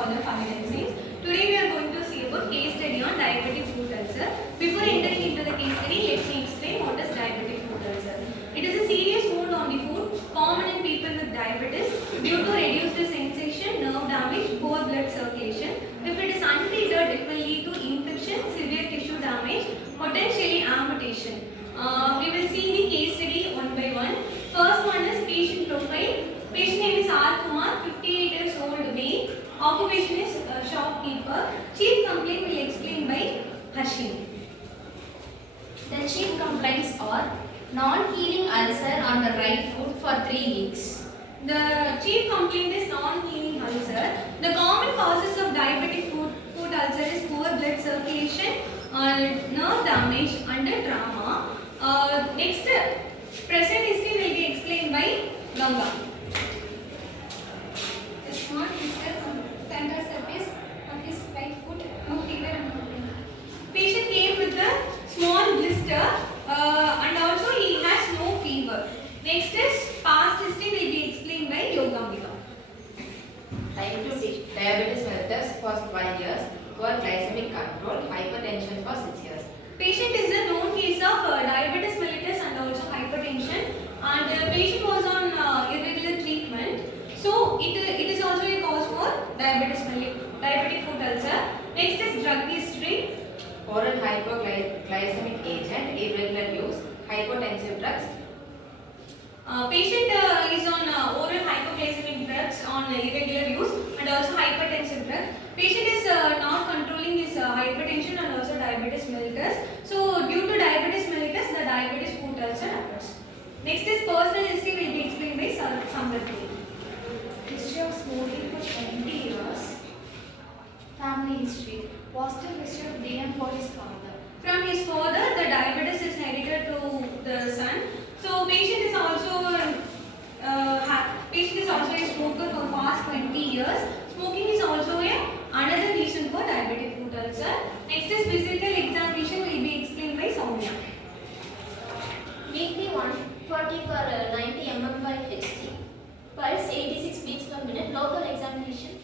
other family enzymes. Today we are going to see about case study on diabetic foot ulcer. Before entering into the case study, let me explain what is diabetic foot ulcer. It is a serious wound on the foot, common in people with diabetes due to reduced sensation, nerve damage, poor blood circulation. If it is untreated, it will lead to infection, severe tissue damage, potentially amputation. We will see the case study one by one. First one is patient profile. Patient name is R. Kumar, 58 years old male. Occupation is shopkeeper. Chief complaint will explain by Hashim. The chief complaints are non-healing ulcer on the right foot for 3 weeks. The chief complaint is non-healing ulcer. The common causes of diabetic foot ulcer is poor blood circulation, nerve damage and trauma. Next, present history will be explained by Ganga. A small blister on tender surface of his right foot, no fever and no pain. Patient came with a small blister and also he has no fever. Next is past history will be explained by Yogambika. Type 2 diabetes mellitus for 5 years, poor glycemic control, hypertension for 6 years. Patient is a known case of diabetes mellitus and also hypertension, and the patient was on irregular treatment. So it is also a cause for diabetic foot ulcer. Next is drug history. Oral hypoglycemic agent, irregular use, hypotensive drugs. Patient is on oral hypoglycemic drugs on irregular use and also hypertensive drugs. Patient is not controlling his hypertension and also diabetes mellitus. So due to diabetes mellitus, the diabetes foot ulcer occurs. Next is personal history will be explained by Samriti. History of smoking for 20 years. Family history. Positive history of DM for his father. From his father, the diabetes is inherited to the son. So patient is also a smoker for past 20 years. Smoking is also another reason for diabetic foot ulcer. Next is physical examination will be explained by Soumya. Weekly 140 per 90 mm by HG. Pulse 86 beats per minute. Local examination.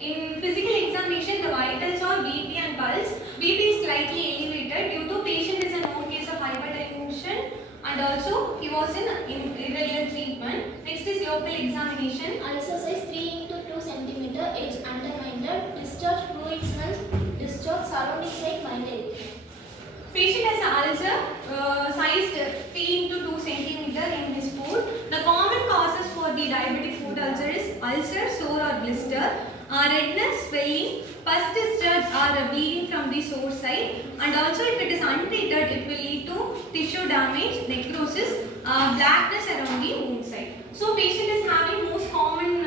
In physical examination, the vitals are BP and pulse. BP is slightly elevated due to patient is a known case of hypertension and also he was in irregular treatment. Next is local examination. Ulcer size 3 into 2 cm. Age undefined. Discharge fluid smells. Discharge surrounding site minded. Patient has ulcer sized 3 into 2 cm in his foot. The common causes for the diabetic foot ulcer is ulcer, sore or blister, redness, swelling, pus discharge or bleeding from the sore site, and also if it is untreated it will lead to tissue damage, necrosis, blackness around the wound site. So patient is having most common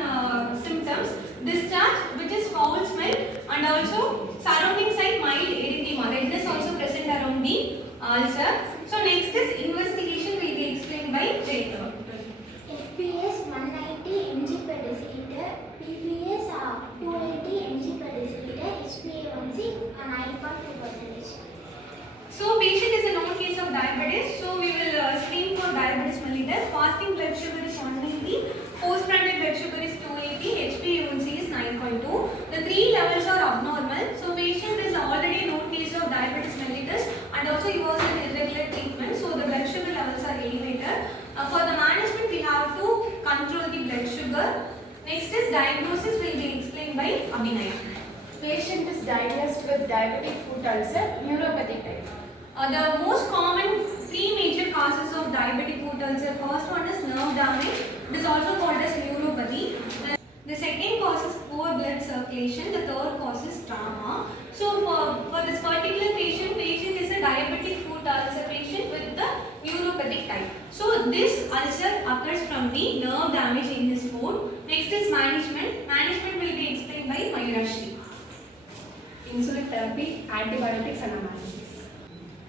symptoms: discharge, which is foul smell, and also surrounding site mild erythema, redness also present around the ulcer. So next is investigation will be explained by Jacob. FPS 190 mg per deciliter, PPS 280 mg per deciliter, HbA1c 9.2%. So patient is a known case of diabetes. So we will screen for diabetes mellitus. Fasting blood sugar is 190, postprandial blood sugar is 280, HbA1c is 9.2. The three levels are abnormal. So patient is already a known case of diabetes mellitus and also he was in irregular treatment. So the blood sugar levels are elevated. For the management, we have to control the blood sugar. Next is diagnosis will be explained by Abhinaya. Patient is diagnosed with diabetic foot ulcer, neuropathy type. The most common three major causes of diabetic foot ulcer. First one is nerve damage. It is also called as neuropathy. The second cause is poor blood circulation. The third cause is trauma. So for this particular patient is a diabetic foot ulcer patient with the neuropathic type. So this ulcer occurs from the nerve damage in his foot. Next is management. Management will be explained by Mayurashri. Insulin therapy, antibiotics and analysis.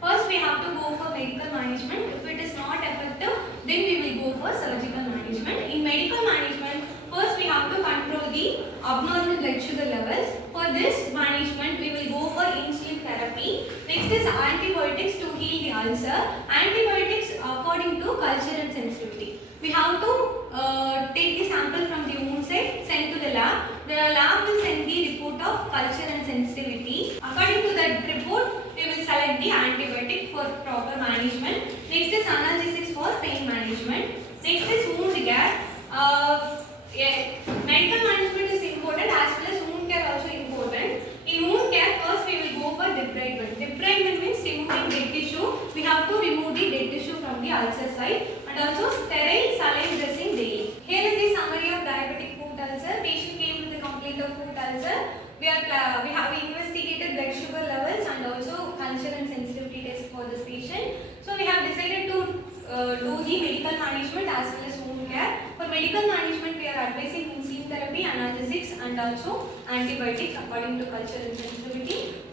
First we have to go for medical management. If it is not effective, then we will go for surgical management. In medical management, first we have to control the abnormal blood sugar levels. For this management, we will go for insulin therapy. Next is antibiotics to heal the ulcer. Antibiotics according to culture and sensitivity. We have to take the sample from the wound site, send to the lab. the lab will send the report of culture and sensitivity. According to that report, we will select the antibiotic for proper management. Next is analgesics for pain management. Next is wound care. Medical management is important as well as wound care also important. In wound care, first we will go for debridement. Debridement means removing dead tissue. We have to remove the dead tissue from the ulcer site and also sterile saline dressing daily. Here is the summary of diabetic foot ulcer. Patient came with a complaint of foot ulcer. We have investigated blood sugar levels and also culture and sensitivity test for this patient. So we have decided to do the medical management as well as wound care. For medical management, we are advising insulin therapy, analgesics and also antibiotics according to culture and sensitivity.